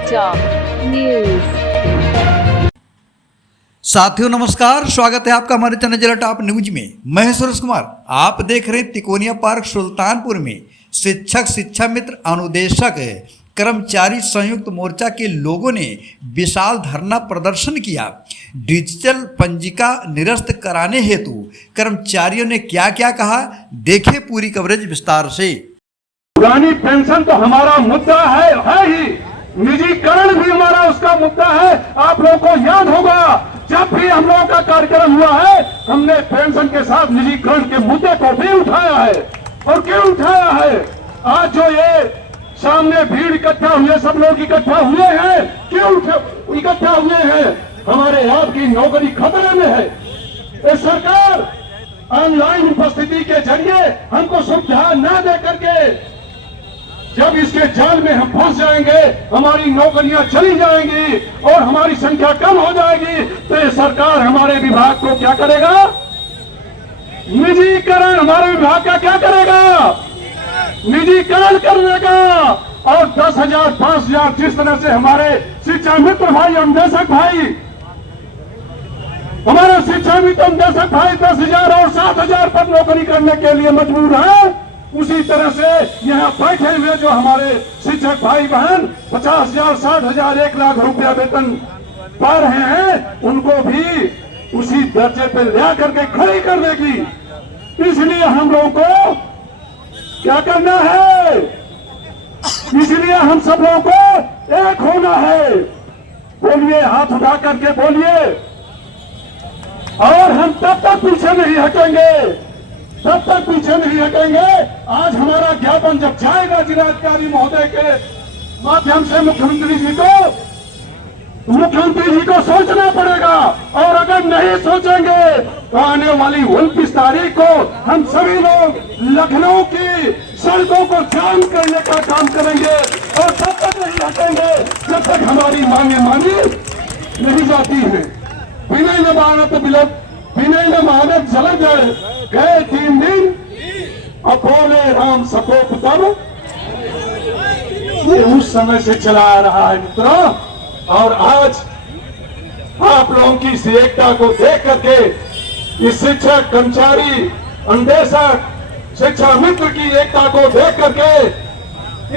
समाचार न्यूज। साथियों नमस्कार, स्वागत है आपका हमारे चैनल जिला टॉप न्यूज में। मैं हूं सुरेश कुमार। आप देख रहे हैं तिकोनिया पार्क सुल्तानपुर में शिक्षक, शिक्षा मित्र, अनुदेशक, कर्मचारी संयुक्त मोर्चा के लोगों ने विशाल धरना प्रदर्शन किया। डिजिटल पंजिका निरस्त कराने हेतु कर्मचारियों ने क्या क्या कहा, देखें पूरी कवरेज विस्तार से। पुरानी पेंशन तो हमारा मुद्दा है ही, निजीकरण भी हमारा उसका मुद्दा है। आप लोगों को याद होगा जब भी हम लोगों का कार्यक्रम हुआ है, हमने पेंशन के साथ निजीकरण के मुद्दे को भी उठाया है। और क्यों उठाया है? आज जो ये सामने भीड़ इकट्ठा हुए, सब लोग इकट्ठा हुए हैं, क्यों इकट्ठा हुए हैं? हमारे आपकी नौकरी खतरे में है। ये सरकार ऑनलाइन उपस्थिति के जरिए हमको सुविधा न दे करके जब इसके जाल में हम फंस जाएंगे, हमारी नौकरियां चली जाएंगी और हमारी संख्या कम हो जाएगी, तो ये सरकार हमारे विभाग को क्या करेगा? निजीकरण हमारे विभाग का क्या करेगा? निजीकरण कर देगा। और 10,000 5,000 जिस तरह से हमारे शिक्षा मित्र भाई, अनुदेशक भाई, हमारे शिक्षा मित्र अनुदेशक भाई 10,000 और 7,000 पर नौकरी करने के लिए मजबूर है, उसी तरह से यहाँ बैठे हुए जो हमारे शिक्षक भाई बहन 50,000 60,000 1 लाख रुपया वेतन पा रहे हैं, उनको भी उसी दर्जे पे ले करके खड़ी कर देगी। इसलिए हम लोगों को क्या करना है? इसलिए हम सब लोगों को एक होना है। बोलिए, हाथ उठा करके बोलिए। और हम तब तक पीछे नहीं हटेंगे, तब तक पीछे नहीं हटेंगे। आज हमारा ज्ञापन जब जाएगा जिलाधिकारी महोदय के माध्यम से मुख्यमंत्री जी को सोचना पड़ेगा। और अगर नहीं सोचेंगे तो आने वाली 29 तारीख को हम सभी लोग लखनऊ की सड़कों को जाम करने का काम करेंगे। और तब तक नहीं हटेंगे जब तक हमारी मांगे मानी नहीं जाती है। विनय न मानत बिलत, विनय न मानत जल गए 3 दिन, अब बोले राम सकोप तब। ये उस समय से चला आ रहा है मित्रों। और आज आप लोगों की इस एकता को देख करके, इस शिक्षक, कर्मचारी, अनुदेशक, शिक्षा मित्र की एकता को देख करके,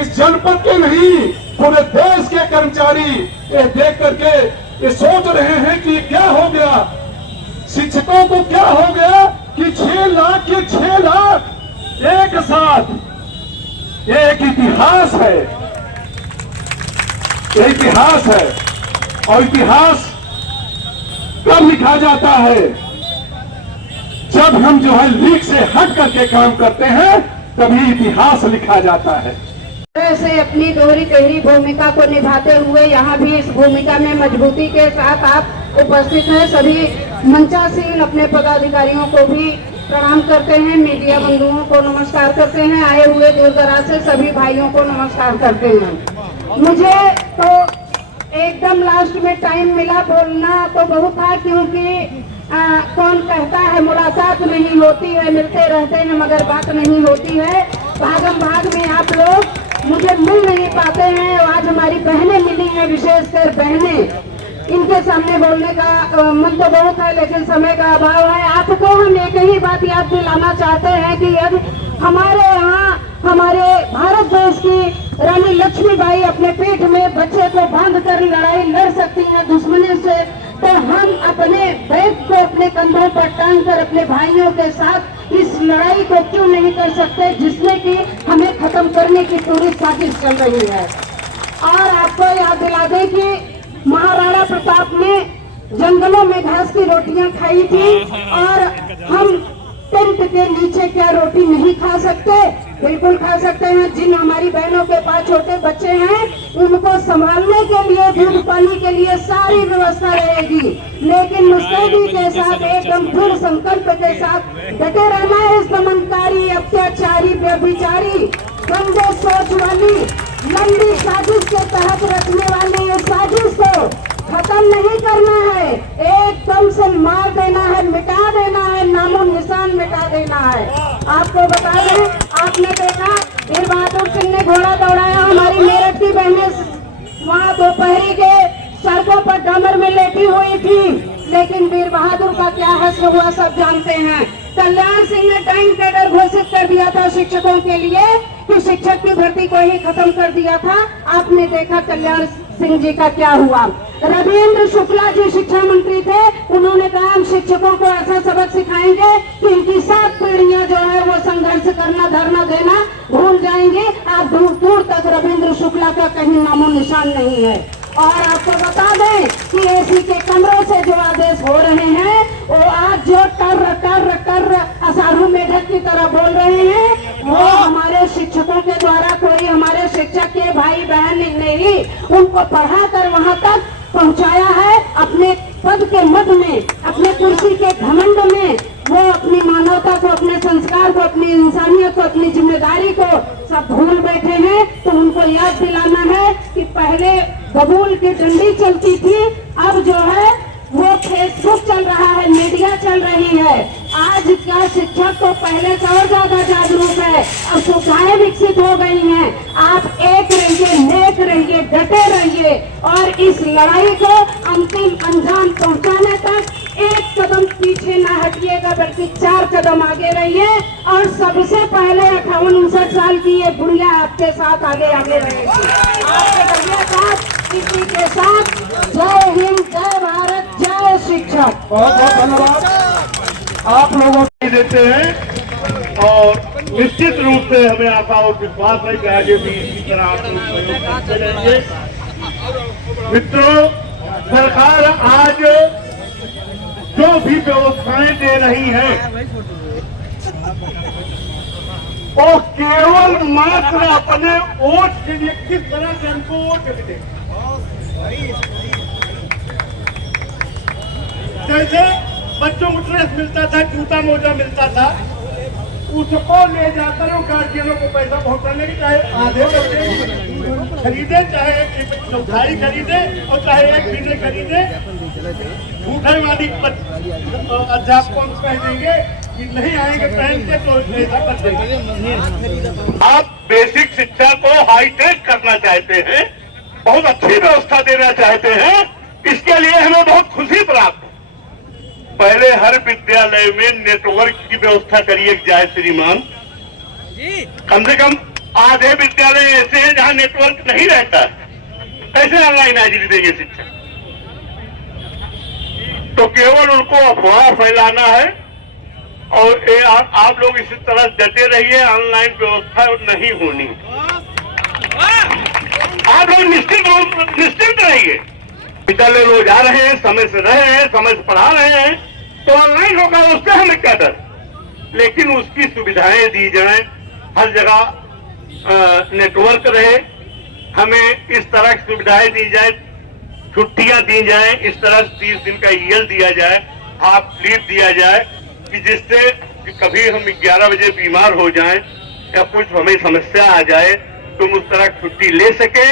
इस जनपद के नहीं पूरे देश के कर्मचारी ये देख करके ये सोच रहे हैं कि क्या हो गया, शिक्षकों को क्या हो गया कि 6 लाख के 6 लाख एक साथ। एक इतिहास है, ये इतिहास है। और इतिहास कब लिखा जाता है? जब हम जो है लीक से हट करके काम करते हैं, तभी इतिहास लिखा जाता है। से अपनी दोहरी गहरी भूमिका को निभाते हुए यहाँ भी इस भूमिका में मजबूती के साथ आप उपस्थित हैं। सभी मंचासीन अपने पदाधिकारियों को भी प्रणाम करते हैं, मीडिया बंधुओं को नमस्कार करते हैं, आए हुए दूर दराज से सभी भाइयों को नमस्कार करते हैं। मुझे तो एकदम लास्ट में टाइम मिला बोलना तो बहुत था, क्योंकि कौन कहता है मुलाकात नहीं होती है, मिलते रहते हैं मगर बात नहीं होती है। भागम भाग में आप लोग मुझे मिल नहीं पाते हैं। आज हमारी बहनें मिली हैं, विशेषकर बहनें, इनके सामने बोलने का मन तो बहुत है, लेकिन समय का अभाव है। आपको हम एक ही बात याद दिलाना चाहते हैं कि यदि हमारे यहाँ हमारे भारत देश की रानी लक्ष्मीबाई अपने पीठ में बच्चे को बांध कर लड़ाई लड़ सकती हैं दुश्मनी से, तो हम अपने बैग को अपने कंधों पर टांग कर अपने भाइयों के साथ इस लड़ाई को क्यों नहीं कर सकते, जिसमें कि हमें खत्म करने की पूरी साजिश चल रही है। और आपको याद दिला दें कि महाराणा प्रताप ने जंगलों में घास की रोटियां खाई थी, और हम टेंट के नीचे क्या रोटी नहीं खा सकते? बिल्कुल खा सकते हैं। जिन हमारी बहनों के पास छोटे बच्चे हैं, उनको संभालने के लिए, दूध पानी के लिए सारी व्यवस्था रहेगी, लेकिन मुस्तैदी के साथ, एकदम दृढ़ संकल्प के साथ डटे रहना है। इस दमनकारी, अत्याचारी, व्यभिचारी, गंदे सोच वाली, लंबी साजिश के तहत रखने वाली इस साजिश को खत्म नहीं करना है, एकदम से मार देना है, मिटा देना है, नामो निशान मिटा देना है। आपको बता दें, आपने देखा वीर बहादुर सिंह ने घोड़ा दौड़ाया, हमारी मेरठ की बहनें वहाँ दोपहर नहीं हुई थी, लेकिन वीर बहादुर का क्या हश्र हुआ सब जानते हैं। कल्याण सिंह ने टाइम टेबल घोषित कर दिया था शिक्षकों के लिए कि शिक्षक की भर्ती को ही खत्म कर दिया था। आपने देखा कल्याण सिंह जी का क्या हुआ। रविंद्र शुक्ला जी शिक्षा मंत्री थे, उन्होंने कहा हम शिक्षकों को ऐसा सबक सिखाएंगे कि इनकी 7 पीढ़ियां जो है वो संघर्ष करना, धरना देना भूल जाएंगे। आज दूर दूर तक रविंद्र शुक्ला का कहीं नामो निशान नहीं है। और आपको बता दें कि एसी के कमरों से जो आदेश हो रहे हैं वो आज जो कर कर कर असारू मेढक की तरह बोल रहे हैं, वो हमारे शिक्षकों के द्वारा, कोई हमारे शिक्षक के भाई बहन ने ही उनको पढ़ा कर वहां तक पहुंचाया है। अपने पद के मद में, अपने कुर्सी के घमंड में वो अपनी मानवता को, अपने संस्कार को, अपनी इंसानियत को, अपनी जिम्मेदारी को सब भूल बैठे हैं। तो उनको याद दिलाना है कि पहले बबूल की डंडी चलती थी, अब जो है वो फेसबुक चल रहा है, मीडिया चल रही है। आज का शिक्षक तो पहले से और ज्यादा जागरूक है, अब सुविधाएं विकसित हो गई हैं। आप एक रहिए, नेक रहिए, डटे रहिए और इस लड़ाई को अंतिम अंजाम पहुंचाने तक एक कदम पीछे ना हटिएगा, बल्कि 4 कदम आगे रहिए। और सबसे पहले 58-59 साल की ये बुढ़िया आपके साथ आगे आगे रहेगी, आपके भैया साथ, इसी के साथ। जय हिंद, जय भारत, जय शिक्षक। बहुत बहुत धन्यवाद आप लोगों को देते हैं और निश्चित रूप से हमें आशा और विश्वास है कि आगे भी इसी तरह आप लोग सहयोग करते रहेंगे। मित्रों, सरकार आज जो भी व्यवस्थाएं दे रही है वो केवल मात्र अपने वोट के लिए, किस तरह से हमको वोट देते। जैसे बच्चों को ड्रेस मिलता था, जूता मोजा मिलता था, उसको ले जाकर गार्जियनों को पैसा पहुंचाने की, चाहे आधे बच्चे खरीदे, चाहे चौथाई खरीदे और चाहे एक महीने खरीदे। झूठे वाली अध्यापकों को कह देंगे कि नहीं आएंगे पहन के तो ऐसा कर देंगे। आप बेसिक शिक्षा को हाईटेक करना चाहते हैं, बहुत अच्छी व्यवस्था देना चाहते हैं, इसके लिए हमें बहुत खुशी प्राप्त। पहले हर विद्यालय में नेटवर्क की व्यवस्था करिए जाए श्रीमान। कम से कम आधे विद्यालय ऐसे हैं जहां नेटवर्क नहीं रहता है, कैसे ऑनलाइन हाजिरी देंगे शिक्षक? तो केवल उनको अफवाह फैलाना है और आप लोग इसी तरह डटे रहिए, ऑनलाइन व्यवस्था नहीं होनी। आप लोग निश्चित रहिए, विद्यालय रोज आ रहे हैं, समय से रहे हैं, समय से पढ़ा रहे हैं, तो ऑनलाइन होगा, उससे हमें क्या डर। लेकिन उसकी सुविधाएं दी जाएं, हर जगह नेटवर्क रहे, हमें इस तरह की सुविधाएं दी जाए, छुट्टियां दी जाए, इस तरह 30 दिन का ईएल दिया जाए, हाफ लीव दिया जाए, कि जिससे कभी हम 11 बजे बीमार हो जाएं या कुछ हमें समस्या आ जाए तो उस तरह छुट्टी ले सके।